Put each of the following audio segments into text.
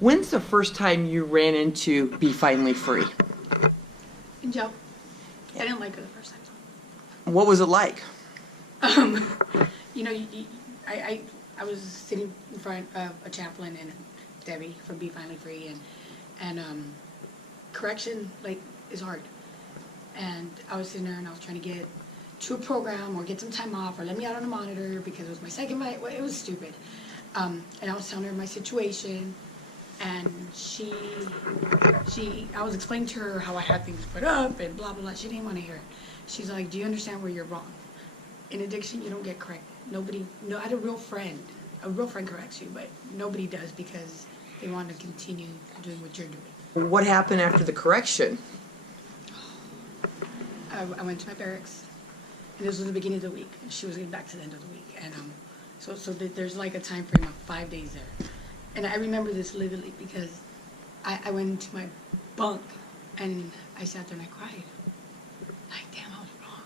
When's the first time you ran into Be Finally Free? In jail. I didn't like her the first time. What was it like? Um, you know, I was sitting in front of a chaplain and Debbie from Be Finally Free, and correction is hard. And I was sitting there and I was trying to get to a program or get some time off or let me out on a monitor because it was my second bite. Well, it was stupid. And I was telling her my situation, and I was explaining to her how I had things put up and blah, blah, blah. She didn't want to hear it. She's like, do you understand where you're wrong? In addiction, you don't get corrected. I had a real friend corrects you, but nobody does because they want to continue doing what you're doing. What happened after the correction? I went to my barracks, and this was the beginning of the week. She was getting back to the end of the week, and so there's like a time frame of 5 days there. And I remember this vividly because I went into my bunk, and I sat there and I cried. Like, damn, I was wrong.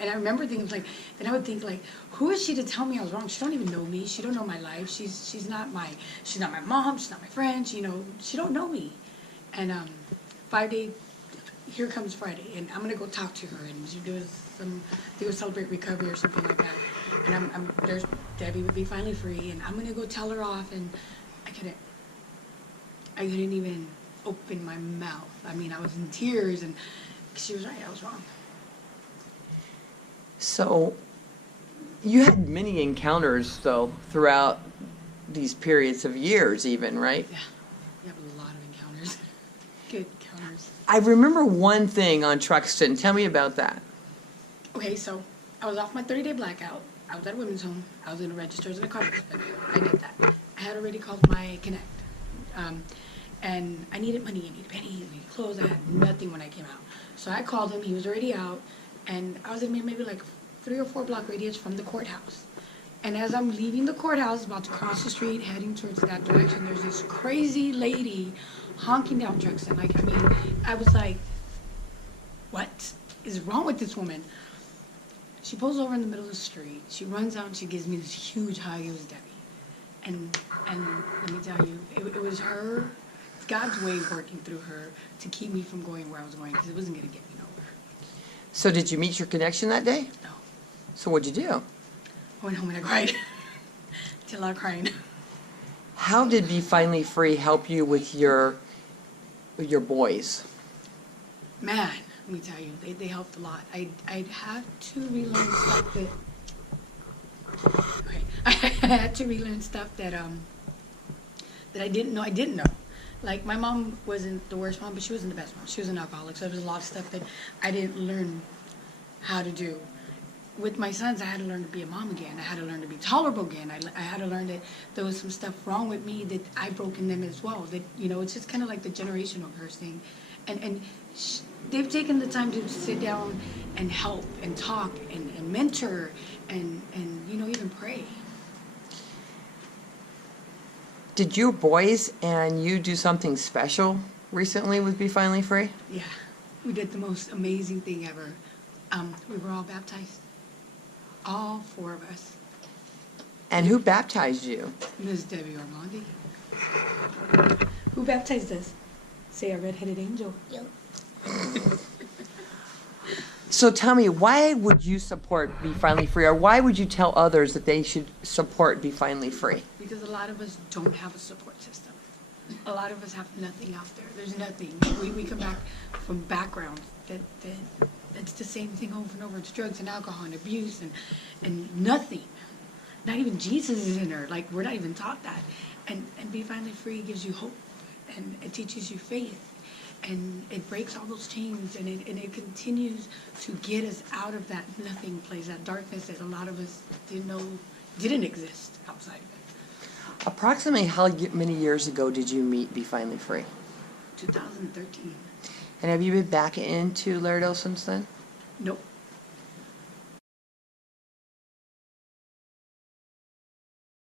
And I remember thinking, then I would think, who is she to tell me I was wrong? She don't even know me. She don't know my life. She's not my mom. She's not my friend. She don't know me. And 5 days, here comes Friday, and I'm gonna go talk to her, and she they would celebrate recovery or something like that. And there's Debbie would be finally free, and I'm gonna go tell her off, and I couldn't even open my mouth. I mean, I was in tears, and she was right, I was wrong. So, you had many encounters, though, throughout these periods of years even, right? Yeah, we have a lot of encounters. Good encounters. I remember one thing on Truxton. Tell me about that. Okay, so I was off my 30-day blackout. I was at a women's home. I was in the registers in a car dispenser. I did that. I had already called my Connect. And I needed money, I needed pennies, I needed clothes. I had nothing when I came out. So I called him, he was already out, and I was in maybe like 3 or 4 block radius from the courthouse. And as I'm leaving the courthouse, about to cross the street, heading towards that direction, there's this crazy lady honking down Truxton. I was like, what is wrong with this woman? She pulls over in the middle of the street. She runs out and she gives me this huge hug. It was Debbie. And let me tell you, it was her, God's way working through her to keep me from going where I was going, because it wasn't going to get me nowhere. So did you meet your connection that day? No. So what'd you do? I went home and I cried. Did a lot of crying. How did Be Finally Free help you with your boys? Man, let me tell you, they helped a lot. I'd have to relearn stuff that... Okay. I had to relearn stuff that I didn't know. Like, my mom wasn't the worst mom, but she wasn't the best mom. She was an alcoholic, so there was a lot of stuff that I didn't learn how to do. With my sons, I had to learn to be a mom again. I had to learn to be tolerable again. I had to learn that there was some stuff wrong with me that I broke in them as well. That, it's just kind of like the generational curse thing. And they've taken the time to sit down and help and talk and mentor and even pray. Did your boys and you do something special recently with Be Finally Free? Yeah, we did the most amazing thing ever. We were all baptized. All 4 of us. And who baptized you? Miss Debbie Armandi. Who baptized us? Say a red-headed angel. Yep. So tell me, why would you support Be Finally Free, or why would you tell others that they should support Be Finally Free? Because a lot of us don't have a support system. A lot of us have nothing out there. There's nothing. We come back from backgrounds that's the same thing over and over. It's drugs and alcohol and abuse and nothing. Not even Jesus is in there. Like, we're not even taught that. And Be Finally Free gives you hope, and it teaches you faith. And it breaks all those chains, and it continues to get us out of that nothing place, that darkness that a lot of us didn't exist outside of it. Approximately how many years ago did you meet Be Finally Free? 2013. And have you been back into Laredo since then? Nope.